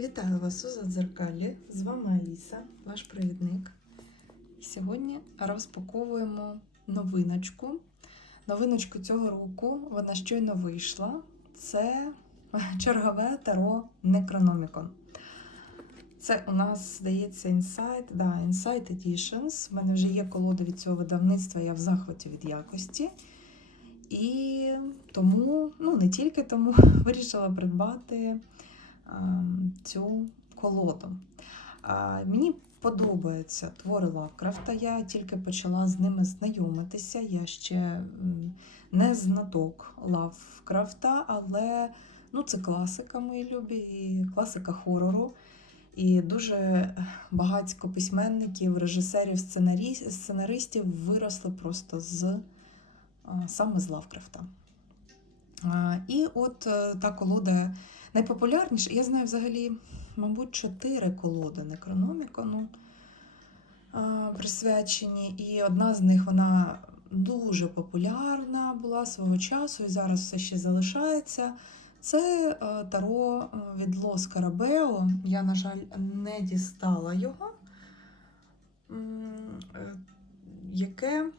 Вітаю вас у Задзеркалі. З вами Аліса, ваш провідник. Сьогодні розпаковуємо новиночку. Новиночку цього року вона щойно вийшла. Це чергове таро Necronomicon. Це у нас, здається, Insight, да, Insight Editions. У мене вже є колода від цього видавництва, я в захваті від якості. І тому, ну не тільки тому, вирішила придбати цю колоду. Мені подобаються твори Лавкрафта. Я тільки почала з ними знайомитися. Я ще не знаток Лавкрафта, але ну, це класика мої любі, і класика хорору. І дуже багатько письменників, режисерів, сценаристів виросли просто з саме з Лавкрафта. І от е, та колода найпопулярніша. Я знаю взагалі, мабуть, чотири колоди Некрономікону присвячені, і одна з них вона дуже популярна була свого часу і зараз все ще залишається. Це е, таро е, від Лос Карабео. Я, на жаль, не дістала його, яке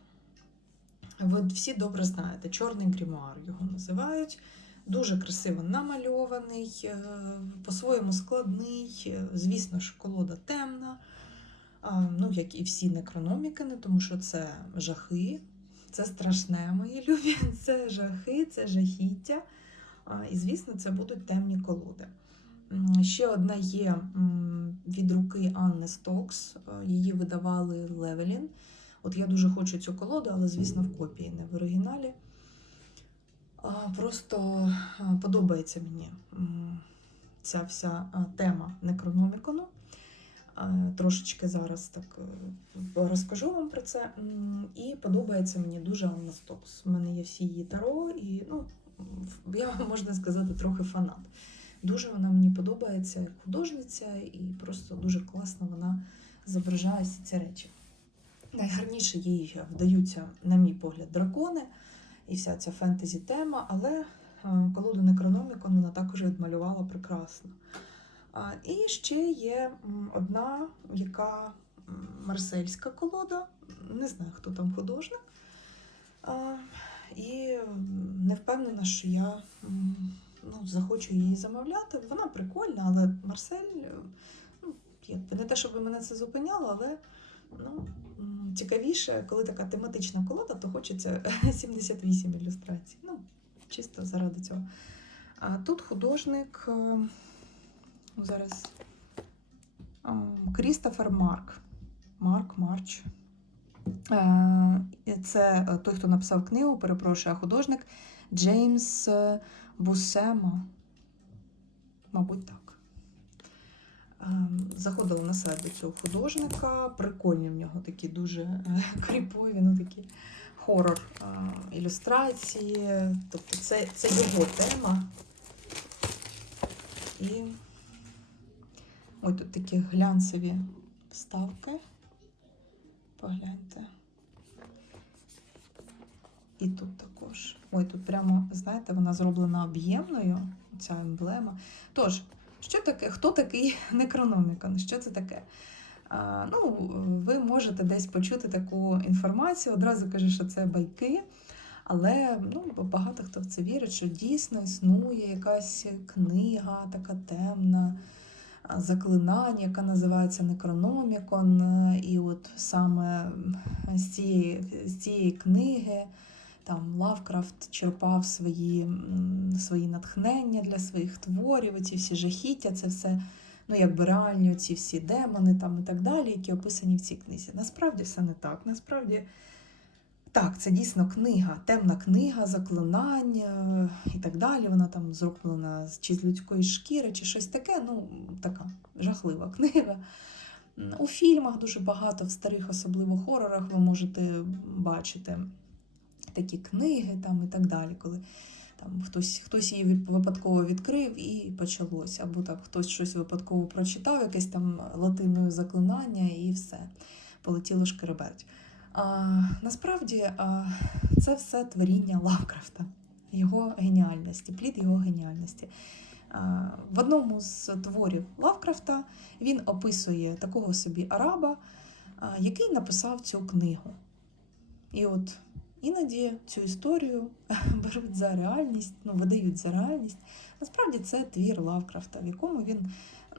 ви всі добре знаєте, чорний грімуар його називають. Дуже красиво намальований, е, по-своєму складний. Е, Звісно ж, колода темна, ну, як і всі некрономікани, тому що це жахи, це страшне, мої любі, це жахи, це жахіття. І, звісно, це будуть темні колоди. Ще одна є від руки Анни Стокс. Е, Її видавали Левелін. От я дуже хочу цю колоду, але, звісно, в копії, не в оригіналі. Просто подобається мені ця вся тема некрономікону. Трошечки зараз так е, розкажу вам про це. І подобається мені дуже Анна Стокс. У мене є всі її таро, і ну, я можна сказати, трохи фанат. Дуже вона мені подобається як художниця, і просто дуже класно вона зображає всі ці речі. Найгарніше їй вдаються, на мій погляд, дракони і вся ця фентезі тема, але е, колоду Некрономікон вона також відмалювала прекрасно. І ще є одна, яка марсельська колода, не знаю, хто там художник. І не впевнена, що я ну, захочу її замовляти. Вона прикольна, але Марсель, е, ну, не те, щоб мене це зупиняло, але ну, цікавіше, коли така тематична колода, то хочеться 78 ілюстрацій. Ну, чисто заради цього. А тут художник е, зараз ем, Крістофер Марк. Марк Марч. Е, Це е, той, хто написав книгу, перепрошую, художник Джеймс Бусема. Мабуть, так. Ем, Заходила на сайт до цього художника. Прикольні в нього такі дуже е, кріпові, ну такі хорор е, ілюстрації. Тобто це, це його тема. І ой, тут такі глянцеві вставки. Погляньте. І тут також. Ой, тут прямо, знаєте, вона зроблена об'ємною, ця емблема. Тож, що таке? Хто такий Некрономікон? Що це таке? Ну, ви можете десь почути таку інформацію, одразу кажу, що це байки. Але ну, багато хто в це вірить, що дійсно існує якась книга, така темна, заклинання, яка називається Некрономікон. І от саме з цієї, з цієї книги там Лавкрафт черпав свої, свої натхнення для своїх творів, ці всі жахіття, це все ну, якби реальні ці всі демони там і так далі, які описані в цій книзі. Насправді все не так. Насправді. Так, це дійсно книга, темна книга, заклинань е, і так далі. Вона там зроблена чи з людської шкіри, чи щось таке. Ну, така жахлива книга. У фільмах дуже багато, в старих, особливо хорорах, ви можете бачити такі книги там і так далі, коли там хтось, хтось її випадково відкрив і почалося. Або там хтось щось випадково прочитав, якесь там латиною заклинання, і все, полетіло шкереберть. А, насправді а, це все творіння Лавкрафта, його геніальності, плід його геніальності. Е, В одному з творів Лавкрафта він описує такого собі араба, е, який написав цю книгу. І от іноді цю історію беруть за реальність, ну, видають за реальність. Насправді це твір Лавкрафта, в якому він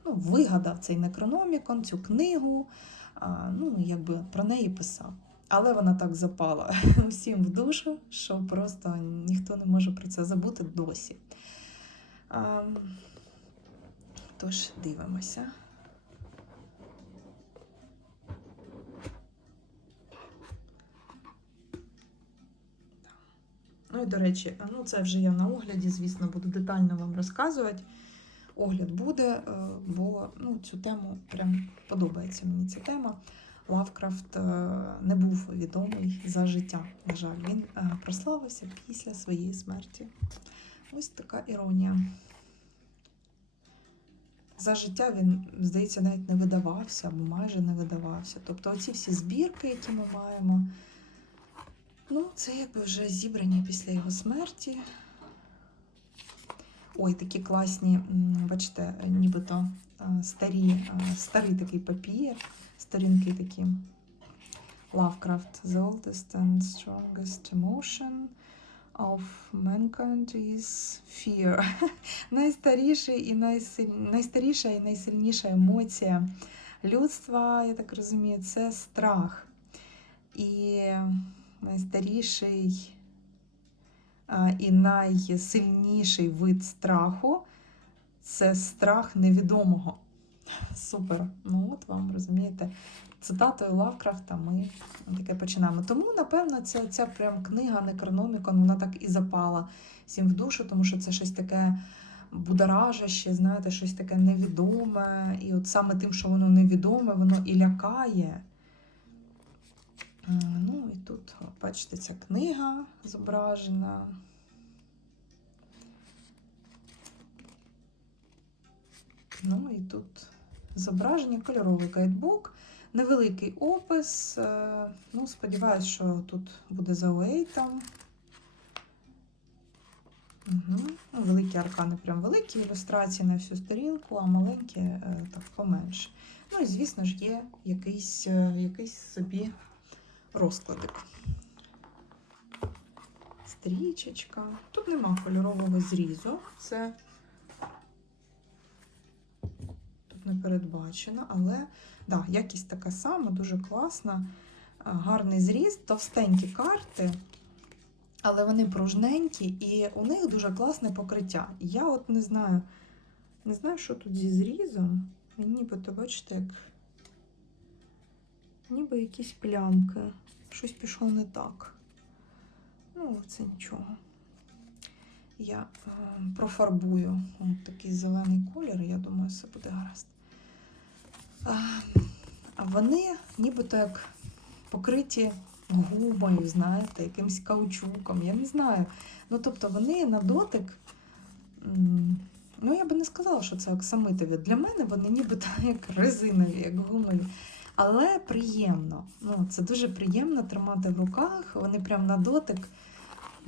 ну, вигадав цей некрономікон, цю книгу, ну, якби про неї писав. Але вона так запала всім в душу, що просто ніхто не може про це забути досі. Тож дивимося. І до речі, ну це вже я на огляді, звісно, буду детально вам розказувати. Огляд буде, е, бо ну, цю тему прям подобається мені ця тема. Лавкрафт е, не був відомий за життя. На жаль, він е, прославився після своєї смерті. Ось така іронія. За життя він, здається, навіть не видавався або майже не видавався. Тобто, оці всі збірки, які ми маємо, ну, це якби вже зібрані після його смерті. Ой, такі класні, бачите, нібито е, старі, е, старий такий папір, сторінки такі. Lovecraft, the oldest and strongest emotion of mankind is fear. Найстаріший і найсиль... найстаріша і найсильніша емоція людства, я так розумію, це страх. І найстаріший і найсильніший вид страху це страх невідомого. Супер. Ну, от вам розумієте, цитатою Лавкрафта ми таке починаємо. Тому, напевно, ця, ця прям книга Некрономікон, вона так і запала всім в душу, тому що це щось таке будоражаще, знаєте, щось таке невідоме. І от саме тим, що воно невідоме, воно і лякає. Е, Ну, і тут, бачите, ця книга зображена. Ну і тут зображення, кольоровий гайдбук, невеликий опис. е, Ну, сподіваюсь, що тут буде за уейтом. Угу. Ну, великі аркани, прям великі ілюстрації на всю сторінку, а маленькі е, так поменше. Ну і, звісно ж, є якийсь, е, якийсь собі розкладик. Стрічечка. Тут нема кольорового зрізу. Це тут не передбачено, але да, якість така сама, дуже класна. Гарний зріз, товстенькі карти, але вони пружненькі і у них дуже класне покриття. Я от не знаю, не знаю, що тут зі зрізом. Нібито, бачите, як ніби якісь плямки. Щось пішло не так. Ну, це нічого. Я е, профарбую от такий зелений колір, я думаю, все буде гаразд. А, вони нібито як покриті гумою, знаєте, якимсь каучуком, я не знаю. Ну, тобто вони на дотик. Ну, я би не сказала, що це оксамитові. Для мене вони нібито як резинові, як гумові. Але приємно. Ну, це дуже приємно тримати в руках. Вони прям на дотик.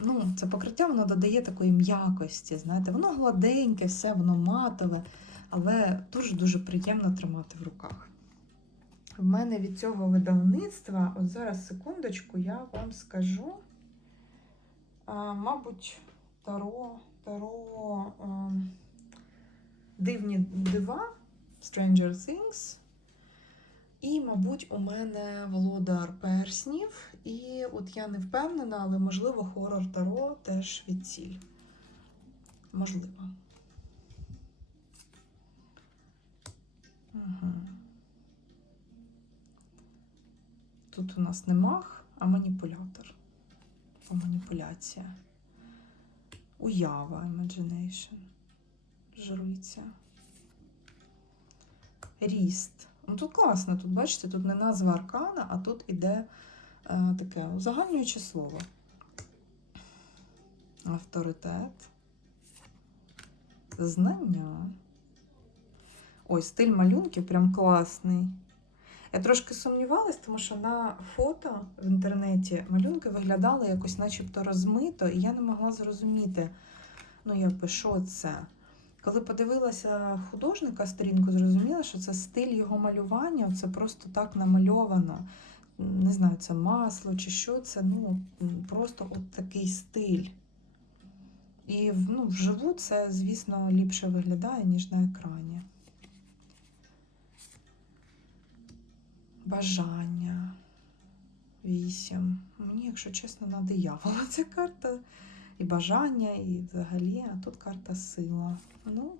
Ну, це покриття воно додає такої м'якості. Знаєте, воно гладеньке, все, воно матове, але дуже-дуже приємно тримати в руках. В мене від цього видавництва, от зараз секундочку, я вам скажу. А, мабуть, Таро, Таро а, Дивні дива, Stranger Things. І, мабуть, у мене володар перснів. І от я не впевнена, але можливо хорор Таро теж від ціль. Можливо. Угу. Тут у нас не мах, а маніпулятор. О, маніпуляція. Уява, imagination. Жрується. Ріст. Ну тут класно, тут бачите, тут не назва аркана, а тут іде е, таке узагальнююче слово. Авторитет. Знання. Ой, стиль малюнків прям класний. Я трошки сумнівалась, тому що на фото в інтернеті малюнки виглядали якось начебто розмито, і я не могла зрозуміти, ну, якби, що це. Коли подивилася художника сторінку, зрозуміла, що це стиль його малювання, це просто так намальовано. Не знаю, це масло чи що, це ну, просто от такий стиль. І ну, вживу це, звісно, ліпше виглядає, ніж на екрані. Бажання. Вісім. Мені, якщо чесно, на диявола ця карта. І бажання, і взагалі, а тут карта сила. Ну.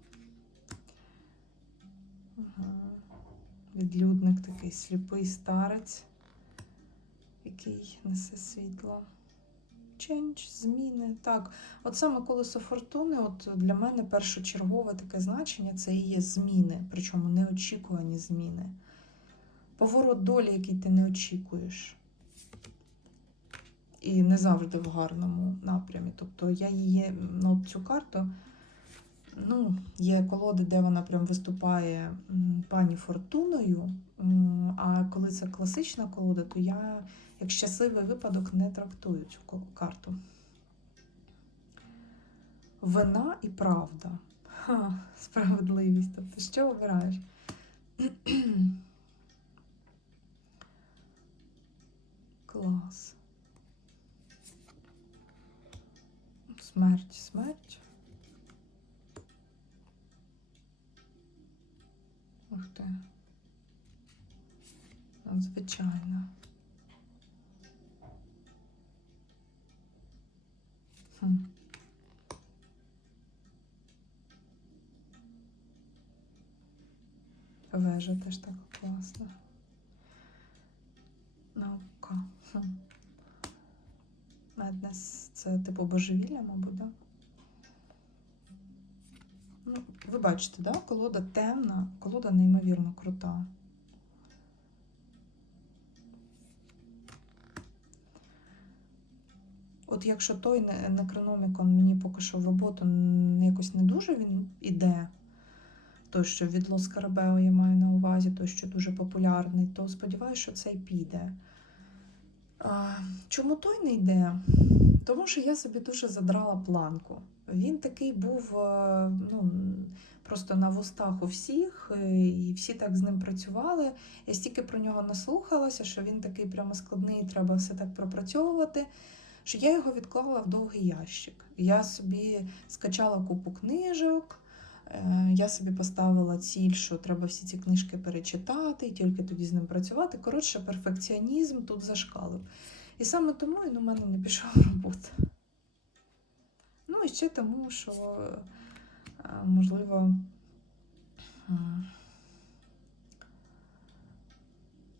Відлюдник такий сліпий старець, який несе світло. Change, зміни. Так, от саме колесо фортуни, от для мене першочергове таке значення це і є зміни, причому неочікувані зміни. Поворот долі, який ти не очікуєш. І не завжди в гарному напрямі. Тобто я її, ну, цю карту, ну, є колоди, де вона прям виступає пані Фортуною. А коли це класична колода, то я як щасливий випадок не трактую цю карту. Вина і правда. Ха, справедливість. Тобто, що обираєш? Клас. Смерть, смерть. Ух ти. Надзвичайно. Хм. Вежа теж так класно. Наука. Хм. Меднес це типу божевілля, мабуть, да? Ну, ви бачите, да? колода темна, колода неймовірно крута. От якщо той некрономікон мені поки що в роботу якось не дуже він іде, той, що від Лос Карабео я маю на увазі, той, що дуже популярний, то сподіваюся, що цей піде. Чому той не йде? Тому що я собі дуже задрала планку. Він такий був е, ну, просто на вустах у всіх, е, і всі так з ним працювали. Я стільки про нього наслухалася, що він такий прямо складний, треба все так пропрацьовувати. Що я його відклала в довгий ящик. Я собі скачала купу книжок, я собі поставила ціль, що треба всі ці книжки перечитати і тільки тоді з ним працювати. Коротше, перфекціонізм тут зашкалив. І саме тому він у мене не пішов в роботу. Ну і ще тому, що, е, можливо,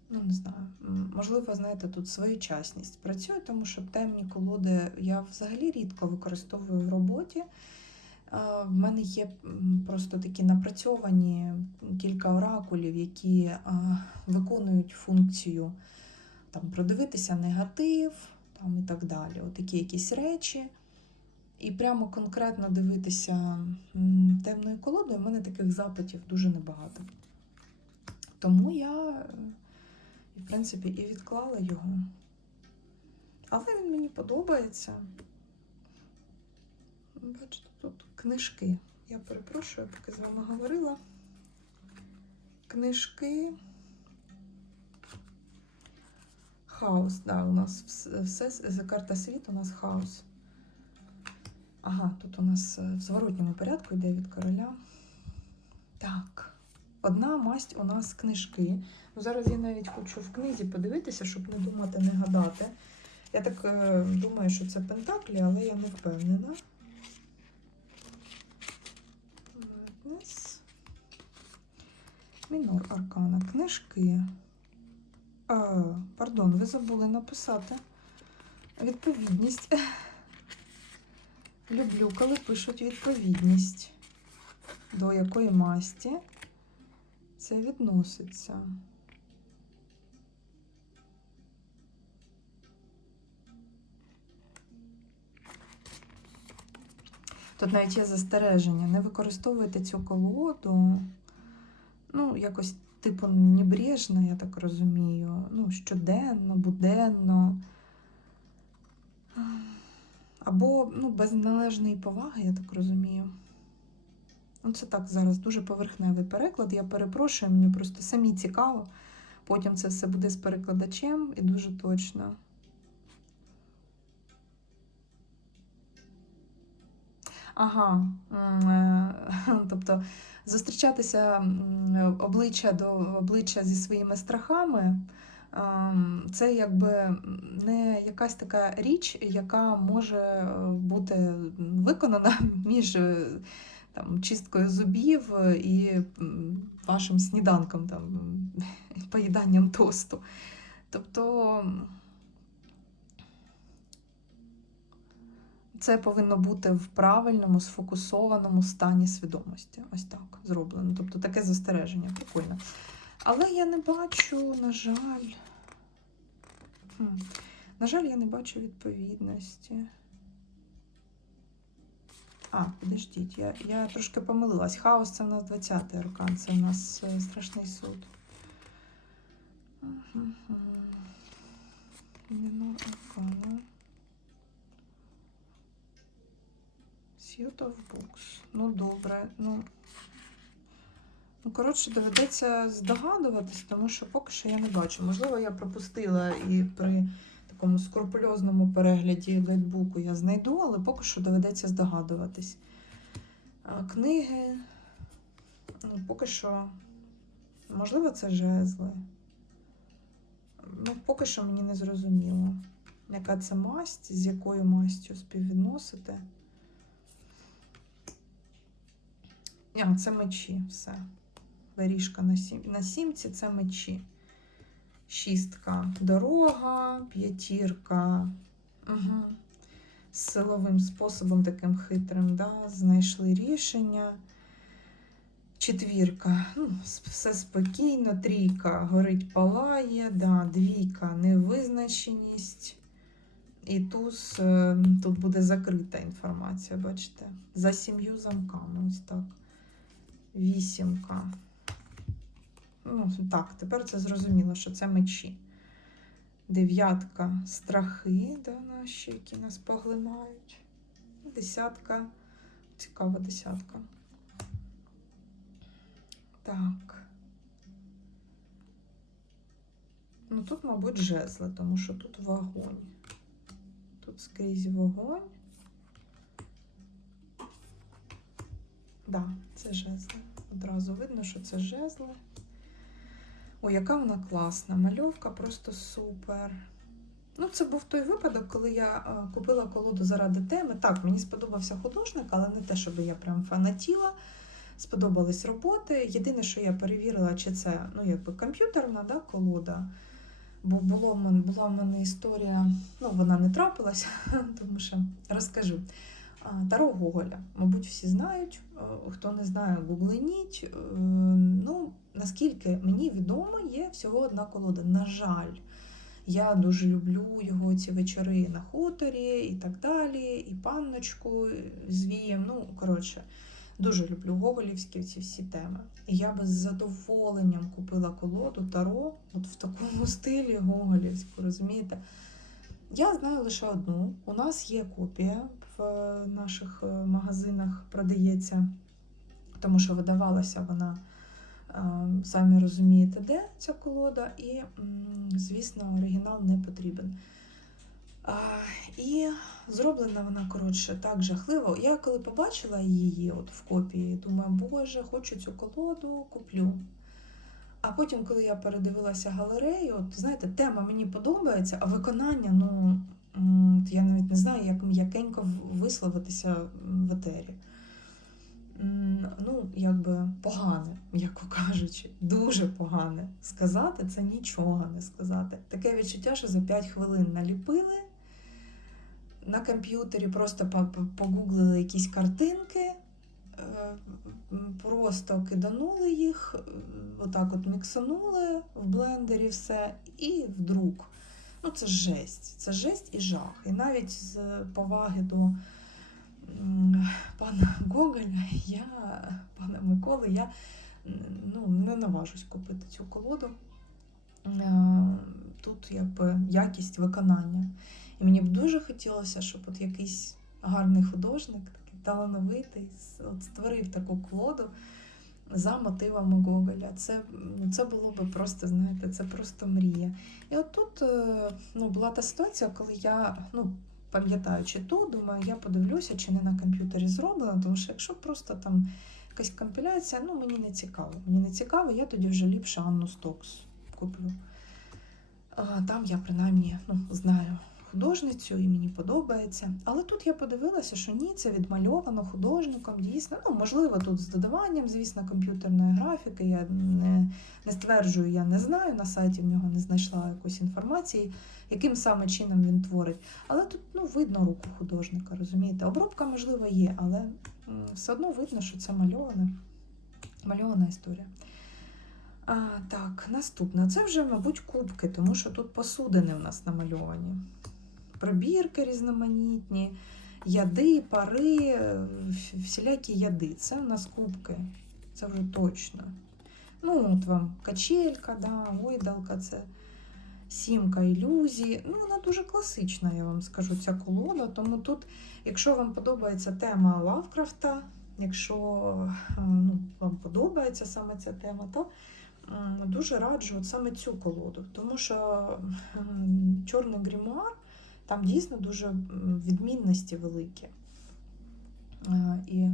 ну не знаю, можливо, знаєте, тут своєчасність працює, тому що темні колоди я взагалі рідко використовую в роботі. Е, В мене є просто такі напрацьовані кілька оракулів, які е, виконують функцію там, продивитися негатив там, і так далі. Отакі якісь речі. І прямо конкретно дивитися темною колодою, в мене таких запитів дуже небагато. Тому я, е, в принципі, і відклала його. Але він мені подобається. Бачите, книжки. Я перепрошую, поки з вами говорила. Книжки. Хаос, да, у нас вс- все, з- карта світу, у нас хаос. Ага, тут у нас е, в зворотньому порядку йде від короля. Так. Одна масть у нас книжки. Ну, зараз я навіть хочу в книзі подивитися, щоб не думати, не гадати. Я так е, думаю, що це Пентаклі, але я не впевнена. Madness. Мінор Аркана. Книжки. А, пардон, ви забули написати. Відповідність. Люблю, коли пишуть відповідність, до якої масті це відноситься. Тут навіть є застереження. Не використовуйте цю колоду. Ну, якось, типу, небрежно, я так розумію. Ну, щоденно, буденно. Або ну, без належної поваги, я так розумію. Ну, Це так зараз дуже поверхневий переклад. Я перепрошую, мені просто самі цікаво. Потім це все буде з перекладачем і дуже точно. Ага, е, тобто зустрічатися обличчя до обличчя зі своїми страхами. ем, Це якби не якась така річ, яка може е, бути виконана між е, там, чисткою зубів і вашим сніданком, там, поїданням тосту. Тобто це повинно бути в правильному, сфокусованому стані свідомості. Ось так зроблено. Тобто таке застереження, прикольно. Але я не бачу, на жаль. Хм. На жаль, я не бачу відповідності. А, підождіть, я, я трошки помилилась. Хаос це у нас 20-й аркан, це у нас е, страшний суд. Мгм. Мінор аркана. Of Books. Ну, добре. Ну, ну, коротше, доведеться здогадуватись, тому що поки що я не бачу. Можливо, я пропустила і при такому скрупульозному перегляді гайдбуку я знайду, але поки що доведеться здогадуватись. А, Книги. Ну, поки що, можливо, це жезли. Ну, поки що мені не зрозуміло, яка це масть, з якою мастю співвідносити. А, це мечі, все. Виріжка на, сім... на сімці це мечі. Шістка дорога, п'ятірка. Угу. Силовим способом таким хитрим, да? знайшли рішення. Четвірка, ну, все спокійно, трійка горить палає, да, двійка невизначеність. І туз е, тут буде закрита інформація, бачите? За сім'ю замками. Ось так. Вісімка. Ну, так, тепер це зрозуміло, що це мечі. Дев'ятка страхи, да, наші, які нас поглинають. Десятка. Цікава десятка. Так. Ну тут, мабуть, жезли, тому що тут вогонь. Тут скрізь вогонь. Да, це жезли. Одразу видно, що це жезли. Ой, яка вона класна. Мальовка просто супер. Ну, це був той випадок, коли я е, купила колоду заради теми. Так, мені сподобався художник, але не те, щоб я прям фанатіла. Сподобались роботи. Єдине, що я перевірила, чи це ну, якби комп'ютерна да, колода. Бо було була в мене історія, ну вона не трапилася, тому що розкажу. Таро Гоголя, мабуть, всі знають. Е, Хто не знає, гуглиніть. Е, Ну, наскільки мені відомо, є всього одна колода. На жаль, я дуже люблю його ці вечори на хуторі і так далі, і панночку з вієм. Ну, коротше, дуже люблю гоголівські ці всі теми. Я би з задоволенням купила колоду Таро от в такому стилі гоголівську, розумієте? Я знаю лише одну. У нас є копія в е, наших е, магазинах, продається, тому що видавалася вона, е, самі розумієте, де ця колода, і, звісно, оригінал не потрібен. І зроблена вона, коротше, так жахливо. Я коли побачила її от в копії, думаю, боже, хочу цю колоду, куплю. А потім, коли я передивилася галерею, от знаєте, тема мені подобається, а виконання, ну я навіть не знаю, як м'якенько висловитися в етері. Ну, якби погане, м'яко кажучи, дуже погане. Сказати це нічого не сказати. Таке відчуття, що за 5 хвилин наліпили. На комп'ютері просто по- по- погуглили якісь картинки, е, просто киданули їх, е, отак от міксанули в блендері все і в друк. Ну, це жесть. Це жесть і жах. І навіть з поваги до пана Гоголя, я, пана Миколи, я ну, не наважусь купити цю колоду. Е, Тут якби якість виконання. І мені б дуже хотілося, щоб от якийсь гарний художник, такий талановитий, от створив таку колоду за мотивами Гоголя. Це, ну, це було би просто, знаєте, це просто мрія. І от тут е, ну, була та ситуація, коли я, ну, пам'ятаючи ту, думаю, я подивлюся, чи не на комп'ютері зроблено, тому що якщо просто там якась компіляція, ну мені не цікаво. Мені не цікаво, я тоді вже ліпше Анну Стокс куплю. Там я принаймні ну, знаю художницю і мені подобається. Але тут я подивилася, що ні, це відмальовано художником, дійсно. Ну, можливо, тут з додаванням, звісно, комп'ютерної графіки. Я не, не стверджую, я не знаю. На сайті в нього не знайшла якоїсь інформації, яким саме чином він творить. Але тут ну, видно руку художника, розумієте? Обробка, можливо, є, але все одно видно, що це мальоване, мальована історія. А, так, наступне. Це вже, мабуть, кубки, тому що тут посудини у нас намальовані. Пробірки різноманітні, яди, пари, всілякі яди. Це у нас. Це вже точно. Ну, от вам качелька, да, ойдалка, це сімка ілюзії. Ну, вона дуже класична, я вам скажу, ця колода. Тому тут, якщо вам подобається тема Лавкрафта, якщо е, ну, вам подобається саме ця тема, то дуже раджу от саме цю колоду. Тому що чорний грімуар, там дійсно дуже відмінності великі. І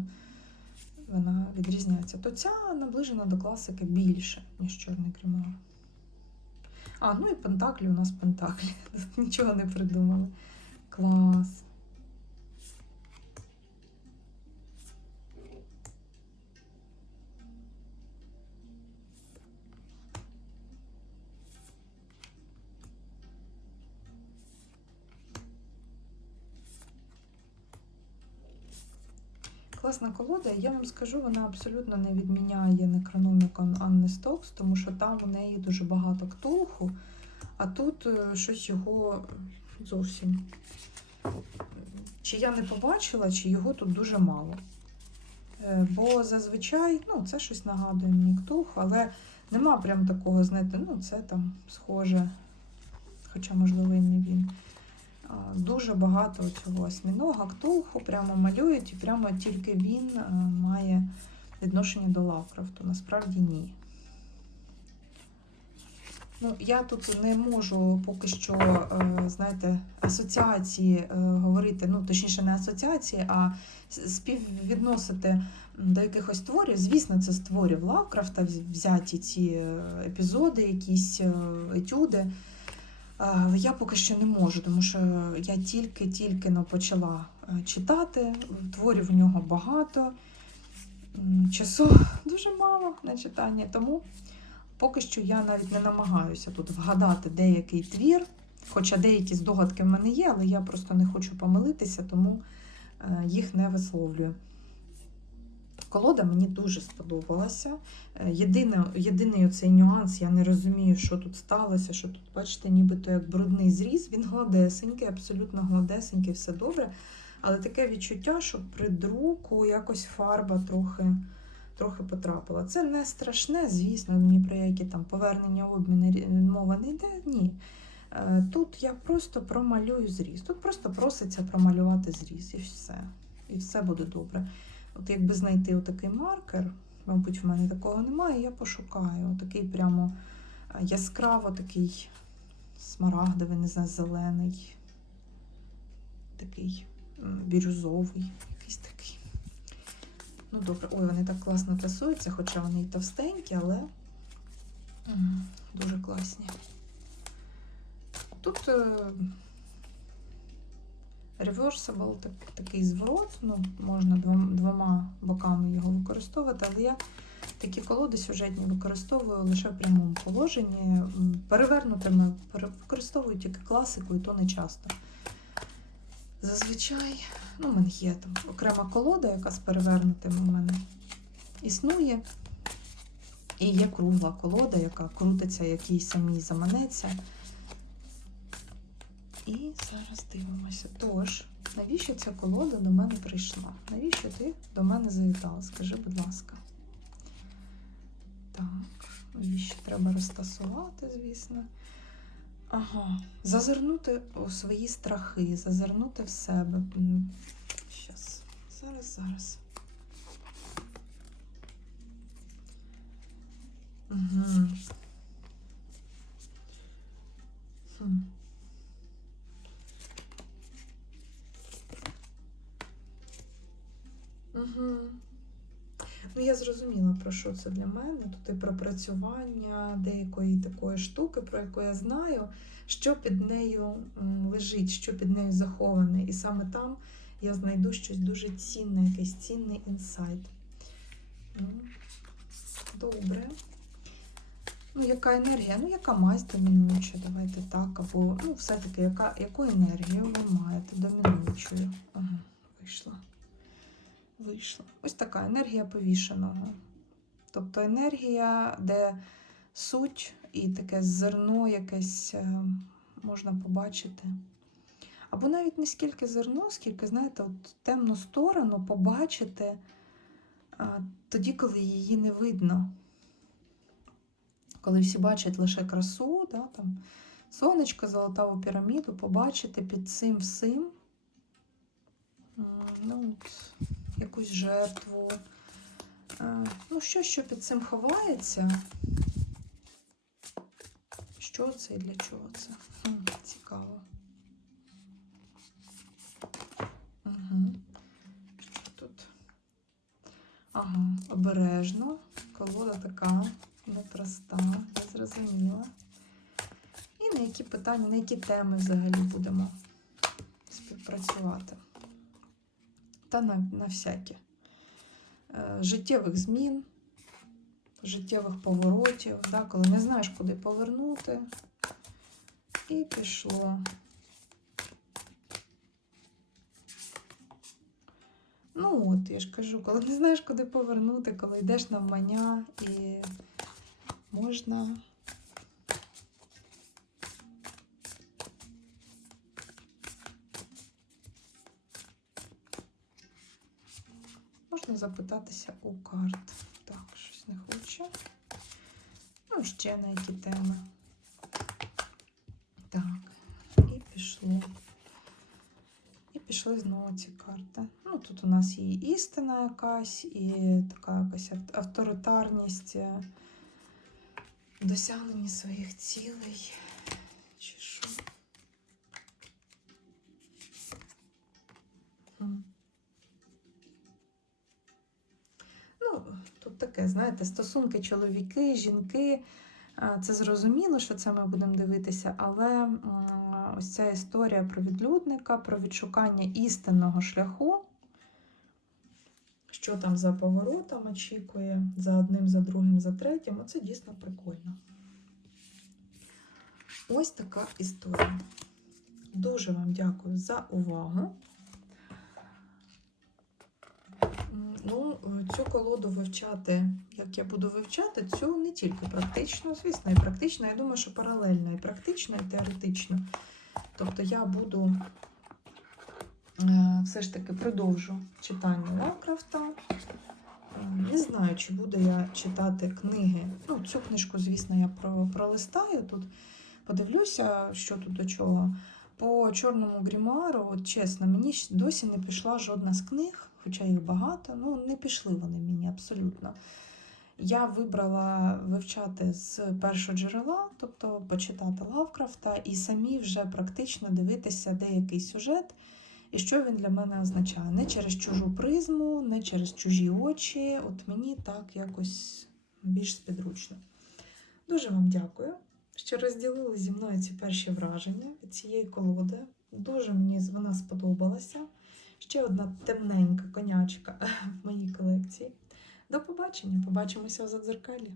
вона відрізняється. То ця наближена до класики більше, ніж чорний грімуар. А, ну і пентаклі у нас пентаклі. Нічого не придумали. Клас. Класна колода, я вам скажу, вона абсолютно не відміняє некрономікон Анни Стокс, тому що там у неї дуже багато ктулху, а тут е, щось його зовсім. Чи я не побачила, чи його тут дуже мало. Е, Бо зазвичай, ну, це щось нагадує мені ктулху, але нема прям такого, знаєте, ну, це там схоже, хоча, можливо, і не він. А, Дуже багато цього осьмінога, ктулху прямо малюють, і прямо тільки він е, має відношення до Лавкрафту. Насправді ні. Ну, я тут не можу поки що, е, знаєте, асоціації е, говорити, ну, точніше, не асоціації, а співвідносити до якихось творів. Звісно, це з творів Лавкрафта взяті ці е, епізоди, якісь е, етюди. Е, Я поки що не можу, тому що я тільки-тільки почала е, читати. Творів у нього багато, часу дуже мало на читання, тому поки що я навіть не намагаюся тут вгадати деякий твір. Хоча деякі здогадки в мене є, але я просто не хочу помилитися, тому е, їх не висловлюю. Колода мені дуже сподобалася. Е, Єдине, єдиний оцей нюанс, я не розумію, що тут сталося, що тут, бачите, нібито як брудний зріз. Він гладесенький, абсолютно гладесенький, все добре. Але таке відчуття, що при друку якось фарба трохи, трохи потрапила. Це не страшне, звісно, ні про які там повернення обміни мова не йде. Ні. Е, Тут я просто промалюю зріз. Тут просто проситься промалювати зріз, і все. І все буде добре. От якби знайти отакий маркер, мабуть, в мене такого немає, я пошукаю. Отакий прямо е, яскраво такий смарагдовий, не знаю, зелений, такий бірюзовий, якийсь такий. Ну, добре, ой, вони так класно тасуються, хоча вони і товстенькі, але дуже класні. Тут е, reversible, так, такий зворот, ну, можна двом- двома боками його використовувати, але я такі колоди сюжетні використовую лише в прямому положенні. Перевернутими використовую тільки класику, і то не часто. Зазвичай, ну, в мене є там окрема колода, яка з перевернутими у мене існує. І є кругла колода, яка крутиться, якій самій заманеться. І зараз дивимося. Тож, навіщо ця колода до мене прийшла? Навіщо ти до мене завітала? Скажи, будь ласка. Так, навіщо треба розтасувати, звісно. Ага, зазирнути у свої страхи, зазирнути в себе. Щас, зараз, зараз. Угу. Хм. Угу. Ну, я зрозуміла, про що це для мене. Тут і пропрацювання деякої такої штуки, про яку я знаю, що під нею лежить, що під нею заховане. І саме там я знайду щось дуже цінне, якийсь цінний інсайт. Ну, добре. Ну, яка енергія? Ну, яка мазь домінуюча, давайте так. Або, ну, все-таки, яка, яку енергію ви маєте домінуючою? Ага, вийшла. Вийшла. Ось така енергія повішеного. Тобто енергія, де суть і таке зерно якесь е, можна побачити. Або навіть не скільки зерно, скільки, знаєте, от темну сторону побачити тоді, коли її не видно. Коли всі бачать лише красу, да, там, сонечко, золотаву піраміду, побачити під цим всім ну, от, якусь жертву. Е, Ну, що, що під цим ховається? Що це і для чого це? Хм, цікаво. Угу. Що тут? Ага, обережно. Колода така непроста, я зрозуміла. І на які питання, на які теми взагалі будемо співпрацювати. Та на, на всякі. Е, життєвих змін, життєвих поворотів, да, коли не знаєш, куди повернути. І пішло. Ну, от, я ж кажу, коли не знаєш, куди повернути, коли йдеш навмання і можна. Запитатися у карт. Так, щось не хоче. Ну, ще на які теми. Так, і пішло. І пішли знову ці карти. Ну, тут у нас є істина якась, і така якась авторитарність, е, досягнення своїх цілей. Таке, знаєте, стосунки чоловіки, жінки. Це зрозуміло, що це ми будемо дивитися, але ось ця історія про відлюдника, про відшукання істинного шляху, що там за поворотом очікує, за одним, за другим, за третім, оце дійсно прикольно. Ось така історія. Дуже вам дякую за увагу. Ну, е, цю колоду вивчати, як я буду вивчати, цю не тільки практично, звісно, і практично. Я думаю, що паралельно і практично, і теоретично. Тобто я буду е, все ж таки продовжу читання Лавкрафта. Е, Не знаю, чи буду я читати книги. Ну, цю книжку, звісно, я пролистаю тут. Подивлюся, що тут до чого. По чорному грімуару, от чесно, мені досі не пішла жодна з книг, хоча їх багато. Ну, не пішли вони мені абсолютно. Я вибрала вивчати з першого джерела, тобто почитати Лавкрафта, і самі вже практично дивитися деякий сюжет, і що він для мене означає. Не через чужу призму, не через чужі очі. От мені так якось більш спідручно. Дуже вам дякую, що розділили зі мною ці перші враження від цієї колоди. Дуже мені вона сподобалася. Ще одна темненька конячка в моїй колекції. До побачення, побачимося в задзеркалі.